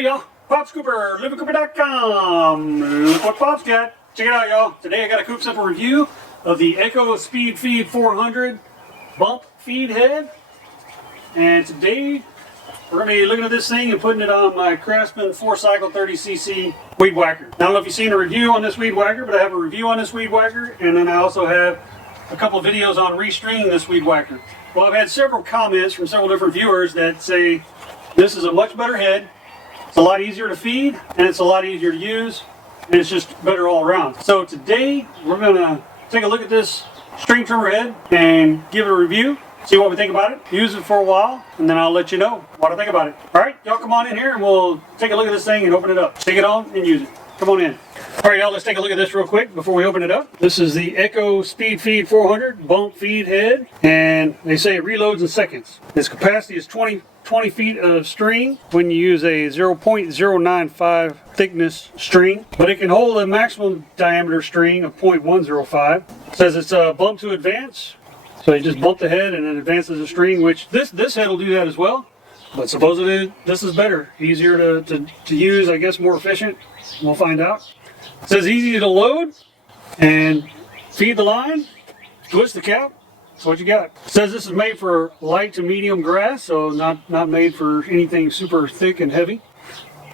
Hey y'all, Pop's Cooper, LivingCooper.com. Look what Pop's got. Check it out, y'all. Today I got a Coop Simple review of the Echo Speed Feed 400 bump feed head. And today we're going to be looking at this thing and putting it on my Craftsman 4-cycle 30cc weed whacker. Now, I don't know if you've seen a review on this weed whacker, but I have a review on this weed whacker, and then I also have a couple of videos on restringing this weed whacker. Well, I've had several comments from several different viewers that say this is a much better head. It's a lot easier to feed, and it's a lot easier to use, and it's just better all around. So today we're going to take a look at this string trimmer head and give it a review, see what we think about it, use it for a while, and then I'll let you know what I think about it. Alright, y'all come on in here and we'll take a look at this thing and open it up. Stick it on and use it. Come on in. Alright y'all, let's take a look at this real quick before we open it up. This is the Echo Speed Feed 400 bump feed head, and they say it reloads in seconds. Its capacity is 20 feet of string when you use a 0.095 thickness string, but it can hold a maximum diameter string of 0.105. It says it's a bump to advance, so you just bump the head and it advances the string, which this head will do that as well, but supposedly this is better, easier to use, I guess more efficient. We'll find out. It says easy to load and feed the line, twist the cap. That's what you got. It says this is made for light to medium grass, so not made for anything super thick and heavy.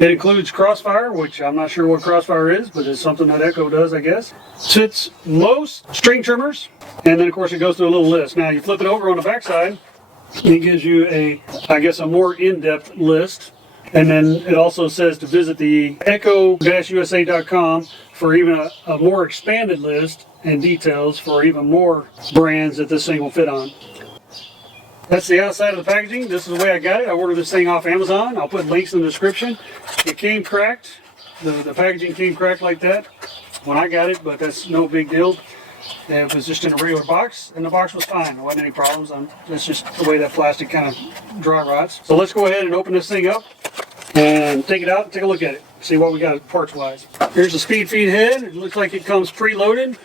It includes crossfire, which I'm not sure what crossfire is, but it's something that Echo does, I guess. Fits most string trimmers, and then of course it goes through a little list. Now you flip it over on the back side, it gives you a more in-depth list. And then it also says to visit the echo-usa.com for even a more expanded list and details for even more brands that this thing will fit on. That's the outside of the packaging. This is the way I got it. I ordered this thing off Amazon. I'll put links in the description. It came cracked. The packaging came cracked like that when I got it, but that's no big deal. It was just in a regular box, and the box was fine. There wasn't any problems. That's just the way that plastic kind of dry rots. So let's go ahead and open this thing up and take it out and take a look at it. See what we got parts wise. Here's the speed feed head. It looks like it comes preloaded.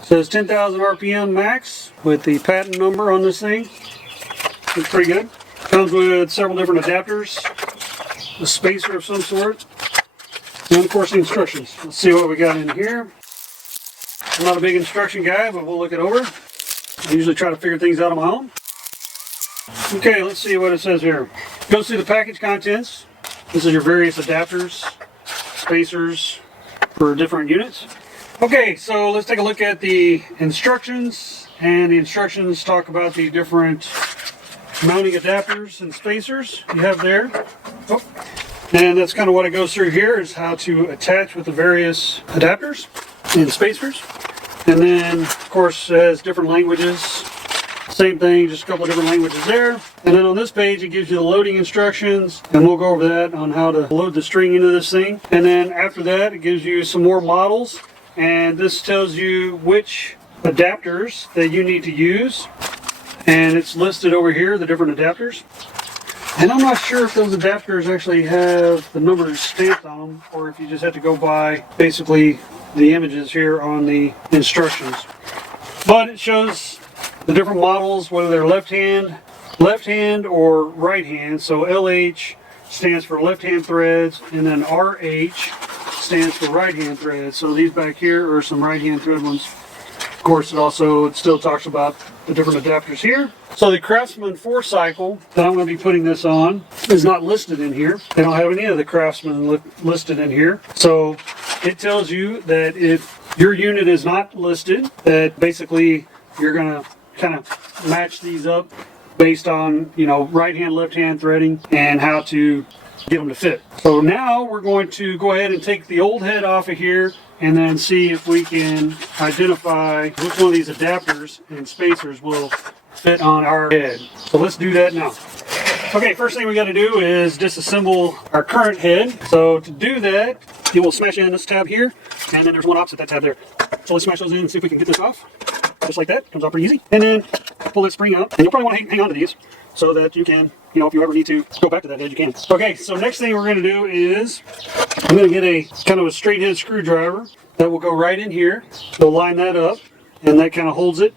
It says 10,000 RPM max with the patent number on this thing. Looks pretty good. Comes with several different adapters, a spacer of some sort, and of course the instructions. Let's see what we got in here. I'm not a big instruction guy, but we'll look it over. I usually try to figure things out on my own. Okay, let's see what it says here. Goes through the package contents. This is your various adapters, spacers for different units. Okay, so let's take a look at the instructions. And the instructions talk about the different mounting adapters and spacers you have there. Oh. And that's kind of what it goes through here, is how to attach with the various adapters and spacers. And then, of course, it has different languages. Same thing, just a couple of different languages there. And then on this page, it gives you the loading instructions, and we'll go over that on how to load the string into this thing. And then after that, it gives you some more models, and this tells you which adapters that you need to use. And it's listed over here, the different adapters. And I'm not sure if those adapters actually have the numbers stamped on them, or if you just have to go by basically the images here on the instructions. But it shows the different models, whether they're left hand or right hand. So LH stands for left hand threads, and then RH stands for right hand threads. So these back here are some right hand thread ones. Of course, it still talks about the different adapters here. So the Craftsman 4-cycle that I'm going to be putting this on is not listed in here. They don't have any of the Craftsman listed in here. So it tells you that if your unit is not listed, that basically you're going to kind of match these up based on, right hand, left hand threading and how to get them to fit. So now we're going to go ahead and take the old head off of here and then see if we can identify which one of these adapters and spacers will fit on our head. So let's do that now. Okay, first thing we got to do is disassemble our current head. So to do that, you will smash in this tab here, and then there's one opposite that tab there. So let's smash those in and see if we can get this off. Just like that, comes out pretty easy. And then pull this spring out, and you'll probably want to hang on to these so that you can, if you ever need to go back to that head, you can. Okay, so next thing we're going to do is I'm going to get a kind of a straight head screwdriver that will go right in here. So line that up, and that kind of holds it.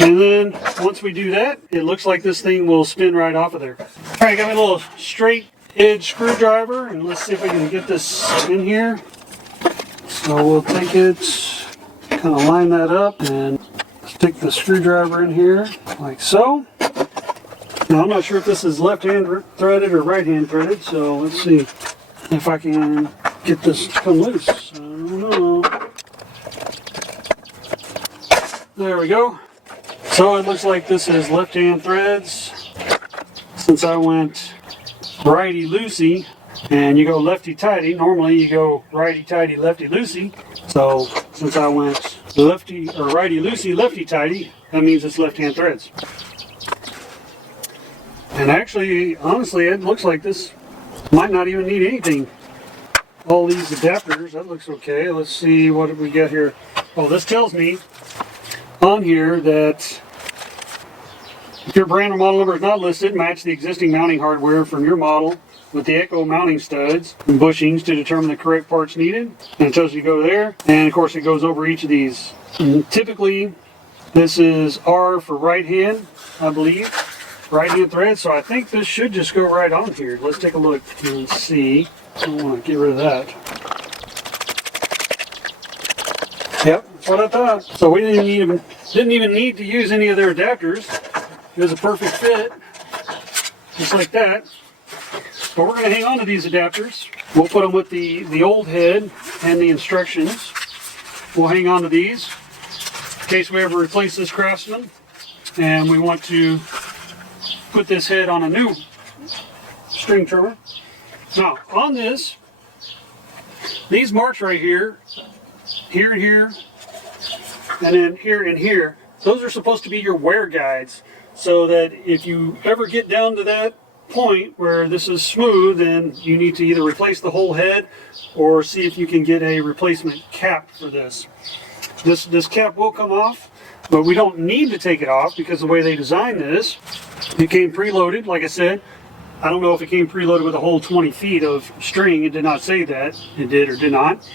And then once we do that, it looks like this thing will spin right off of there. All right, got my little straight edge screwdriver, and let's see if we can get this in here. So we'll take it, kind of line that up, and stick the screwdriver in here like so. Now I'm not sure if this is left-hand threaded or right-hand threaded, so let's see if I can get this to come loose. I don't know. There we go. So it looks like this is left-hand threads. Since I went righty-loosey, and you go lefty-tighty, normally you go righty-tighty, lefty-loosey. So since I went lefty or righty-loosey, lefty-tighty, that means it's left-hand threads. And actually, honestly, it looks like this might not even need anything. All these adapters, that looks okay. Let's see what we got here. Oh, this tells me on here that if your brand or model number is not listed, match the existing mounting hardware from your model with the Echo mounting studs and bushings to determine the correct parts needed. And it tells you to go there. And of course, it goes over each of these. And typically, this is R for right hand, I believe. Right hand thread, so I think this should just go right on here. Let's take a look and see. I don't want to get rid of that. Yep, that's what I thought. So we didn't even need to use any of their adapters. It was a perfect fit, just like that. But we're going to hang on to these adapters. We'll put them with the old head and the instructions. We'll hang on to these in case we ever replace this Craftsman and we want to put this head on a new string trimmer. Now on this, these marks right here, here and here, and then here and here, those are supposed to be your wear guides, so that if you ever get down to that point where this is smooth, then you need to either replace the whole head or see if you can get a replacement cap for this. This cap will come off, but we don't need to take it off because the way they designed this, it came preloaded. Like I said, I don't know if it came preloaded with a whole 20 feet of string. It did not say that. It did or did not.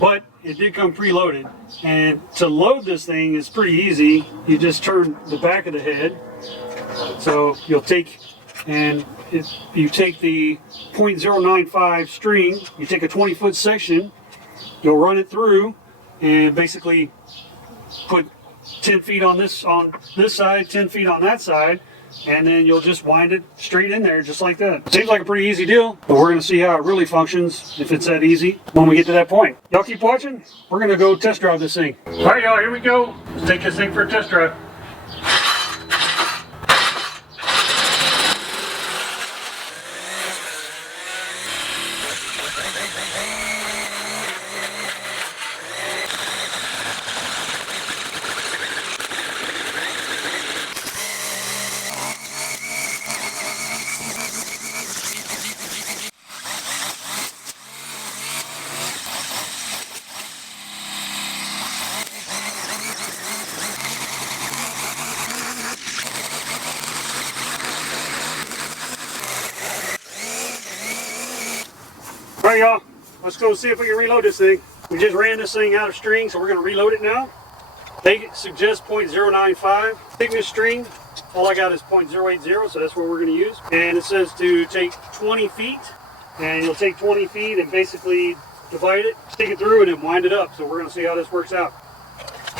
But it did come preloaded. And to load this thing is pretty easy. You just turn the back of the head. So you'll take, and you take the .095 string, you take a 20-foot section, you'll run it through, and basically put 10 feet on this side, 10 feet on that side, and then you'll just wind it straight in there just like that. Seems like a pretty easy deal, but we're going to see how it really functions, if it's that easy, when we get to that point. Y'all keep watching. We're going to go test drive this thing. All right, y'all, here we go. Let's take this thing for a test drive. Alright y'all, let's go see if we can reload this thing. We just ran this thing out of string, so we're going to reload it now. They suggest .095 thickness string. All I got is .080, so that's what we're going to use. And it says to take 20 feet, and you'll take 20 feet and basically divide it, stick it through, and then wind it up. So we're going to see how this works out.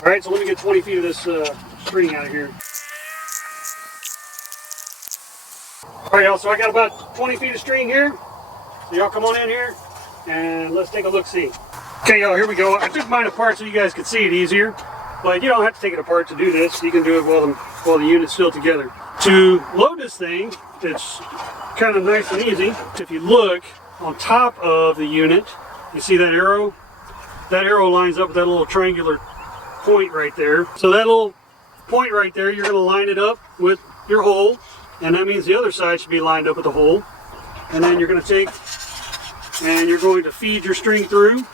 Alright, so let me get 20 feet of this string out of here. Alright y'all, so I got about 20 feet of string here. So y'all come on in here and let's take a look-see. Okay y'all, here we go. I took mine apart so you guys could see it easier, but you don't have to take it apart to do this. You can do it while the unit's still together. To load this thing, it's kind of nice and easy. If you look on top of the unit, you see that arrow? That arrow lines up with that little triangular point right there. So that little point right there, you're going to line it up with your hole, and that means the other side should be lined up with the hole. And then you're going to take and you're going to feed your string through.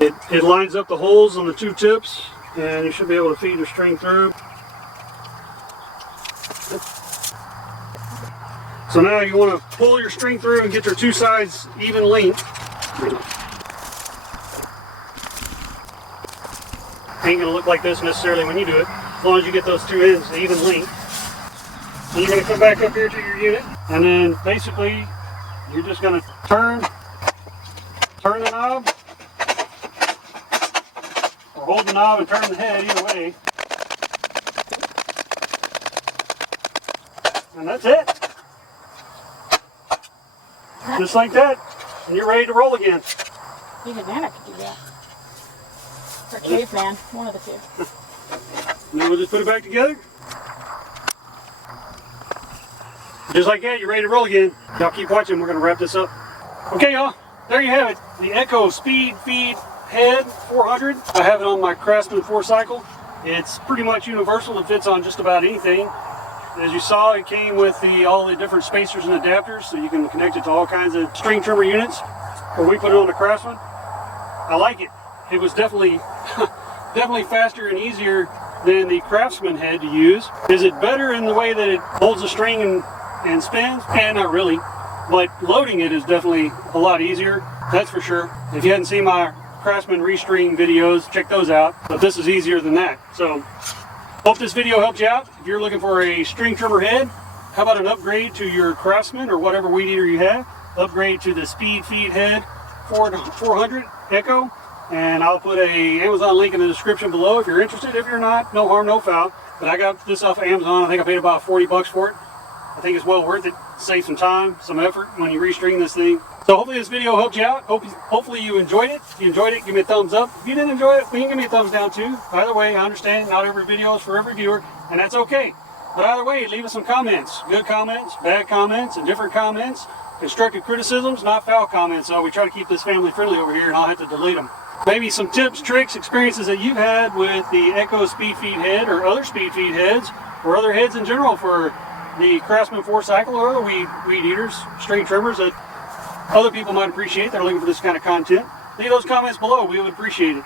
It lines up the holes on the two tips, and you should be able to feed your string through. So now you want to pull your string through and get your two sides even length. Ain't going to look like this necessarily when you do it, as long as you get those two ends even length. Then you're going to come back up here to your unit, and then basically You're just going to turn the knob, or hold the knob and turn the head, either way. And that's it. Just like that. And you're ready to roll again. Even Nana could do that. Or caveman, one of the two. And then we'll just put it back together. Just like that, you're ready to roll again. Y'all keep watching, we're going to wrap this up. Okay, y'all, there you have it. The Echo Speed Feed Head 400. I have it on my Craftsman 4-cycle. It's pretty much universal. It fits on just about anything. As you saw, it came with all the different spacers and adapters, so you can connect it to all kinds of string trimmer units. Or we put it on the Craftsman. I like it. It was definitely faster and easier than the Craftsman head to use. Is it better in the way that it holds the string and spins? Not really. But loading it is definitely a lot easier, that's for sure. If you hadn't seen my Craftsman restring videos, check those out. But this is easier than that. So, hope this video helped you out. If you're looking for a string trimmer head, how about an upgrade to your Craftsman or whatever weed eater you have? Upgrade to the Speed Feed Head 400 Echo. And I'll put a Amazon link in the description below if you're interested. If you're not, no harm, no foul. But I got this off of Amazon. I think I paid about 40 bucks for it. I think it's well worth it. Save some time, some effort when you restring this thing. So hopefully this video helped you out. Hopefully you enjoyed it. If you enjoyed it, give me a thumbs up. If you didn't enjoy it, you can give me a thumbs down too. Either way, I understand not every video is for every viewer, and that's okay. But either way, leave us some comments. Good comments, bad comments, and different comments. Constructive criticisms, not foul comments. So we try to keep this family friendly over here, and I'll have to delete them. Maybe some tips, tricks, experiences that you've had with the Echo Speed Feed Head or other Speed Feed heads or other heads in general for the Craftsman 4-cycle or other weed eaters, string trimmers that other people might appreciate. They're looking for this kind of content. Leave those comments below. We would appreciate it.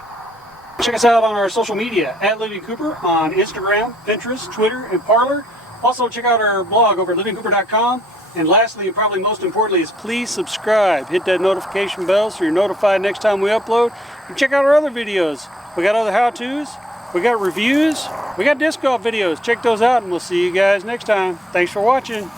Check us out on our social media at LivingCooper on Instagram, Pinterest, Twitter, and Parler. Also check out our blog over at LivingCooper.com. And lastly, and probably most importantly, is please subscribe. Hit that notification bell so you're notified next time we upload. And check out our other videos. We got other how-tos. We got reviews. We got disc golf videos. Check those out, and we'll see you guys next time. Thanks for watching.